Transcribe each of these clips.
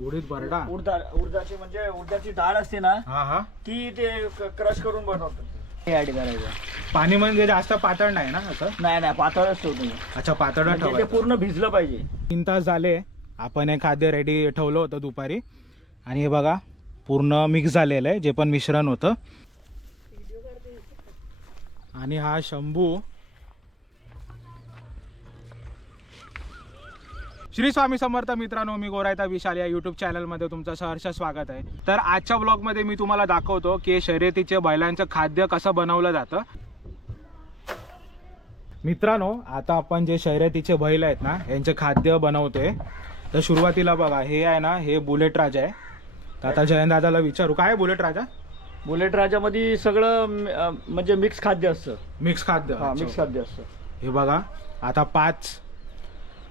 उडीद बरडा. उडदा उडदाची म्हणजे उडदाची डाळ असते ना हा हा. ती ते क्रश करून हे ऍड करायचं. पाणी म्हणजे जास्त पातळ नाही ना असं? नाही नाही पातळच ठेव तुम्ही अच्छा पातळ म्हणजे ते ठेवायचं. पूर्ण भिजलं पाहिजे. तीन तास झाले आपण हे खाद्य रेडी ठेवलं होतं दुपारी. आणि हे बघा पूर्ण मिक्स झालेलं आहे जे पण मिश्रण होतं. आणि हा शंभू श्री स्वामी समर्थ मित्रांनो मी गोरायता विशाल या यूट्यूब चॅनलमध्ये तुमचं सहर्ष स्वागत आहे. तर आजच्या ब्लॉगमध्ये मी तुम्हाला दाखवतो की शर्यतीचे बैलांचं खाद्य कसं बनवलं जातं. मित्रांनो आता आपण जे शर्यतीचे बैल आहेत ना यांचे खाद्य बनवतोय. तर सुरुवातीला बघा हे आहे ना हे बुलेट राजा आहे. तर आता जयंत दादाला विचारू काय आहे बुलेट राजा? बुलेट राजामध्ये सगळं म्हणजे मिक्स खाद्य असतं. मिक्स खाद्य हा मिक्स. खाद्य असतं. हे बघा आता पाच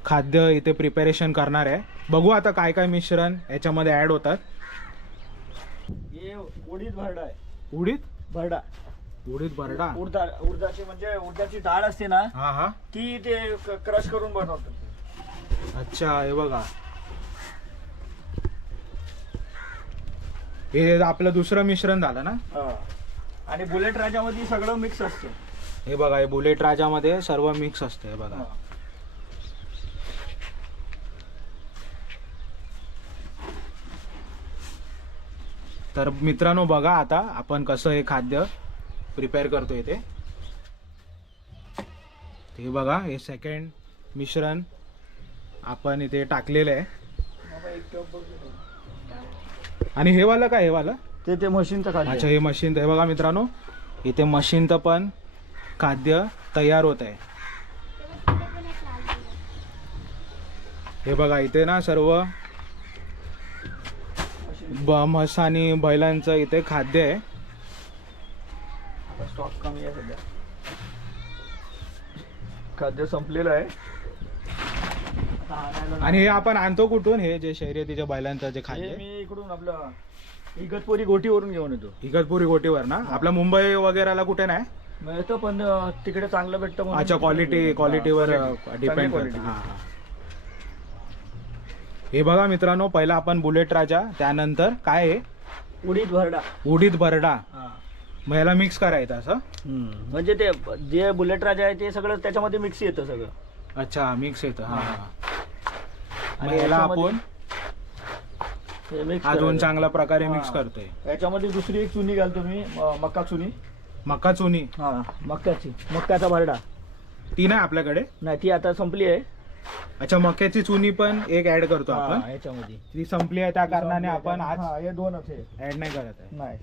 खाद्य इथे प्रिपरेशन करणार आहे. बघू आता काय काय मिश्रण याच्यामध्ये ऍड होतात. हे उडीद भरडा आहे. उडीद? भरडा. उडीद बरडा उडदा उडदाची म्हणजे उडदाची डाळ असते ना हा हा. ती ते क्रश करून बनवतात. अच्छा हे बघा. हे आपलं दुसरं मिश्रण झालं ना? हा. आणि बुलेट राजामध्ये सगळं मिक्स असतं. हे बघा हे बुलेट राजामध्ये सर्व मिक्स असतं हे बघा. हा. तर मित्रांनो बघा आता आपण कसं हे खाद्य प्रिपेअर करतोय ते हे बघा हे सेकंड मिश्रण आपण इथे टाकलेलं आहे. आणि हे वालं काय हे वालं? ते ते मशीनचं अच्छा खाद्य. हे मशीन हे बघा मित्रांनो इथे मशीनचं पण खाद्य तयार होत आहे. हे बघा इथे ना सर्व ब म्हस आणि बैलांचं इथे खाद्य आहे. स्टॉक कमी आहे सध्या. खाद्य संपलेलं आहे. आणि हे आपण आणतो कुठून? हे जे शर्यतीच्या बैलांचं जे खाद्य आहे? मी इकडून आपलं इगतपुरी गोटीवरून घेऊन येतो. इगतपुरी गोटीवर ना? आपल्या मुंबई वगैरेला कुठे नाही? मिळतं पण तिकडे चांगलं भेटतं अच्छा क्वालिटी क्वालिटीवर. डिपेंड करतं. हां. हां बघा मित्रांनो पहिला आपण बुलेट राजा त्यानंतर काय आहे? उडीद भरडा. उडीद बरडा मग याला मिक्स करायचं असं? म्हणजे ते जे बुलेट राजा आहे ते सगळं त्याच्यामध्ये मिक्स येतं सगळं. अच्छा मिक्स येतं. हां हां. मग आणि याला याच्यामध्ये आपण हे mix अजून करायचं. चांगल्या प्रकारे हां. मिक्स करतोय. याच्यामध्ये दुसरी एक चुनी घालतो मी अं, मक्का चुनी. मका चुनी. हा मक्याची मक्याचा भरडा. ती नाही आपल्याकडे? नाही ती आता संपली आहे. अच्छा मक्याची चुनी पण एक ऍड करतो हा, आपण. याच्यामध्ये. ती संपली आहे त्या कारणाने आपण आज हा, हे दोनच आहे. ऍड नाही करत आहे. नाही.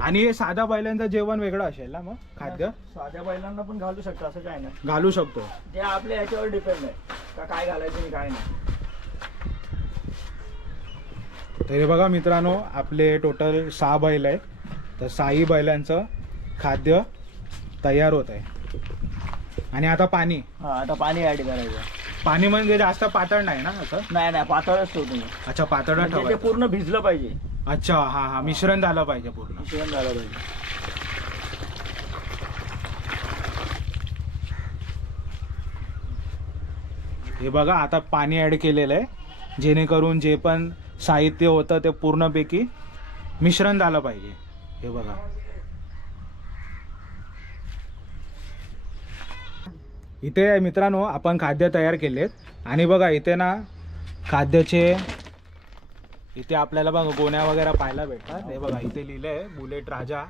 आणि हे साध्या बैलांचं जेवण वेगळं असेल ना मग खाद्य? साध्या बैलांना पण घालू शकता असं काय नाही. घालू शकतो. ते आपल्या ह्याच्यावर डिपेंड आहे. का काय घालायचं आणि काय नाही. तर हे बघा मित्रांनो आपले टोटल सहा बैल आहे तर सहाही बैलांचं खाद्य तयार होत आहे. आणि आता पाणी. हा आता पाणी ऍड करायचं. पाणी म्हणजे जास्त पातळ नाही ना असं? नाही नाही पातळच ठेव तुम्ही अच्छा पातळ म्हणजे ते ठेवायचं पूर्ण भिजलं पाहिजे. अच्छा हा हा मिश्रण झालं पाहिजे पूर्ण. मिश्रण झालं पाहिजे. हे बघा आता पाणी ॲड केलेलं आहे. जेणेकरून जे पण साहित्य होतं ते पूर्णपैकी मिश्रण झालं पाहिजे. हे बघा. इथे मित्रांनो आपण खाद्य तयार केलेत. आणि बघा इथे ना खाद्याचे इथे आपल्याला बघा गोण्या वगैरे पाहायला भेटतात. हे बघा इथे लिहिलं आहे बुलेट राजा.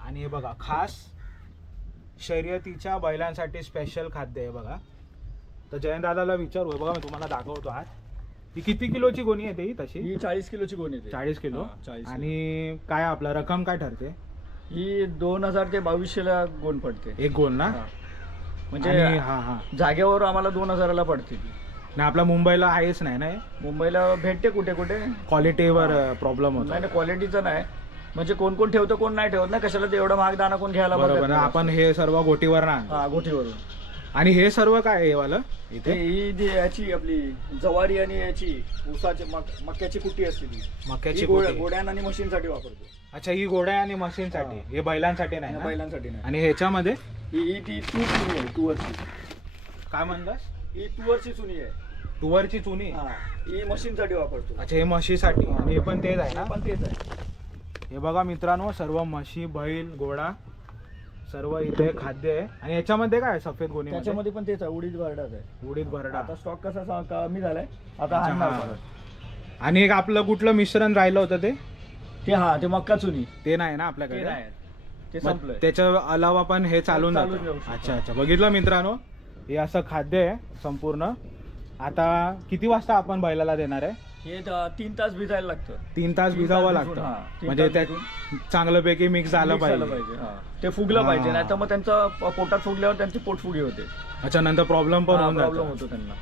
आणि हे बघा खास शर्यतीच्या बैलांसाठी स्पेशल खाद्य आहे बघा. तर जयंत दादाला विचारू. बघा मी तुम्हाला दाखवतो आज ही किती किलोची गोणी येते ही तशी? ही चाळीस किलोची गोणी येते चाळीस किलो? हा, 40 किलो. आणि काय आपलं रक्कम काय ठरते? ही दोन हजार ते बावीसशेला गोण पडते. एक गोल ना? हा. म्हणजे हा हा. जागेवर आम्हाला दोन हजाराला पडते. ती नाही आपल्या मुंबईला आहेच नाही ना मुंबईला भेटते कुठे कुठे? क्वालिटीवर प्रॉब्लेम होतो. नाही क्वालिटीचं नाही. म्हणजे कोण कोण ठेवतं कोण नाही ठेवत ना? कशाला ते एवढा महाग दाना कोण घ्यायला बघत नाही. आपण हे सर्व गोटीवर ना हा गोठीवरून आणि हे सर्व काय आहे हे वालं? इथे? ही जी याची आपली जवारी आणि याची ऊसाची मक- मक्याची कुट्टी असते ती. मक्याची ही कुटी. गोड्यान आणि मशीनसाठी वापरतो. अच्छा ही घोड्या आणि मशीनसाठी? हा. हे बैलांसाठी नाही ना? बैलांसाठी नाही. आणि ह्याच्यामध्ये? ही ही ती चुनी आहे तुवरची. काय म्हणतास ही तुवरची चुनी आहे. तुवरची चुनी? हा. ही मशीनसाठी वापरतो. अच्छा हे म्हशीसाठी. आणि हे पण तेच आहे ना? पण तेच आहे. हे बघा मित्रांनो सर्व म्हशी बैल घोडा सर्व इथे खाद्य आहे. आणि याच्यामध्ये काय आहे? सफेद गोणी त्याच्यामध्ये पण तेच आहे उडीद भरडाच आहे. उडीद भरडा. आता स्टॉक कसा सा- कमी झालाय आता अच्छा, आणणार हा. परत. आणि एक आपलं कुठलं मिश्रण राहिलं होतं ते? ते हा ते मक्का चुनी. ते नाही ना ते आपल्याकडे नाही ते मग संपलंय. त्याच्या अलावा पण हे चालून चालून जातं. जाऊ शकतं. अच्छा अच्छा. बघितलं मित्रांनो? हे असं खाद्य आहे संपूर्ण. आता किती वाजता आपण बैलाला देणार आहे? हे तीन तास भिजायला लागतं. तीन तास तीन भिजावं तास भिजून, लागतं हा, तीन म्हणजे तास त्यात भिजून. चांगल्यापैकी मिक्स झालं Mix पाहिजे. हा. ते फुगलं हा. पाहिजे नाही तर मग त्यांचं प- पोटात फुगल्यावर त्यांची पोटफुगी होते. अच्छा नंतर प्रॉब्लेम पण होऊन प्रॉब्लेम जातो होतो त्यांना.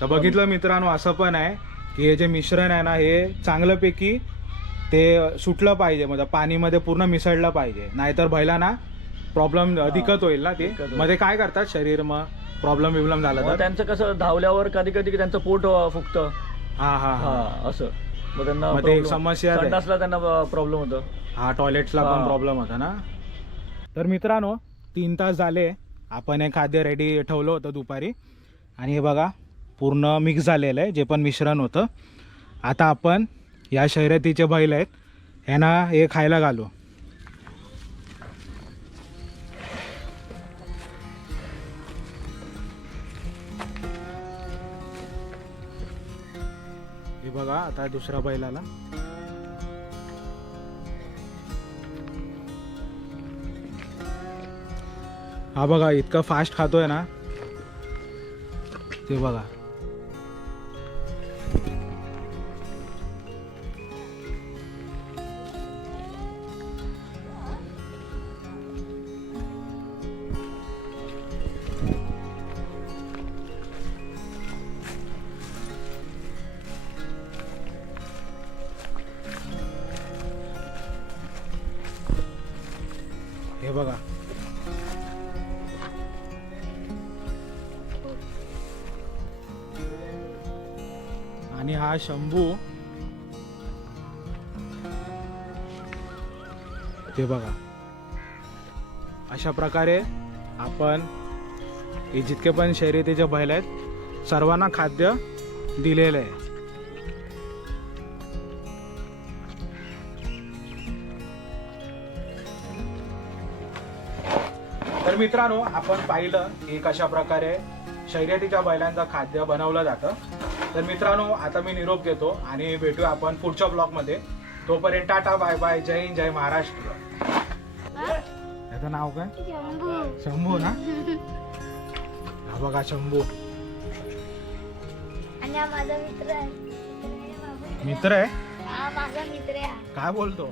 तर बघितलं मित्रांनो असं पण आहे की हे जे मिश्रण आहे ना हे चांगल्यापैकी ते सुटलं पाहिजे. म्हणजे पाणीमध्ये पूर्ण मिसळलं पाहिजे. नाहीतर बैलांना प्रॉब्लेम दिक्कत होईल ना ते. दिक्कत होईल. मध्ये काय करतात? शरीर मग प्रॉब्लेम बिब्लेम झाला मग तर? त्यांचं कसं धावल्यावर कधी कधी त्यांचं पोट अं, फुगतं. हा हा हा. हा असं. मग त्यांना मग ते एक problem- समस्या. संडासला त्यांना प्रॉब्लेम होतो. हा टॉयलेट्सला पण हा. प्रॉब्लेम होता ना? तर मित्रांनो तीन तास झाले. आपण हे खाद्य रेडी ठेवलं होतं दुपारी. आणि हे बघा पूर्ण मिक्स झालेलं आहे जे पण मिश्रण होतं. आता आपण या शर्यतीचे बैल आहेत. ह्यांना हे खायला घालू. हे बघा आता दुसऱ्या बैलाला हा बघा इतकं फास्ट खातोय ना. ते बघा. आणि हा शंभू. ते बघा. अशा प्रकारे आपण हे जितके पण शर्यतीचे बैल आहेत सर्वांना खाद्य दिलेलं आहे. तर मित्रांनो आपण पाहिलं की कशा प्रकारे शर्यतीच्या बैलांचं खाद्य बनवलं जातं. तर मित्रांनो आता मी निरोप घेतो आणि भेटूया आपण पुढच्या ब्लॉगमध्ये. तोपर्यंत टाटा बाय बाय जय हिंद जय महाराष्ट्र. याचं नाव काय? शंभू. शंभू ना? हा बघा शंभू. आणि हा माझा मित्र आहे. मित्र आहे हा माझा मित्र. काय बोलतो?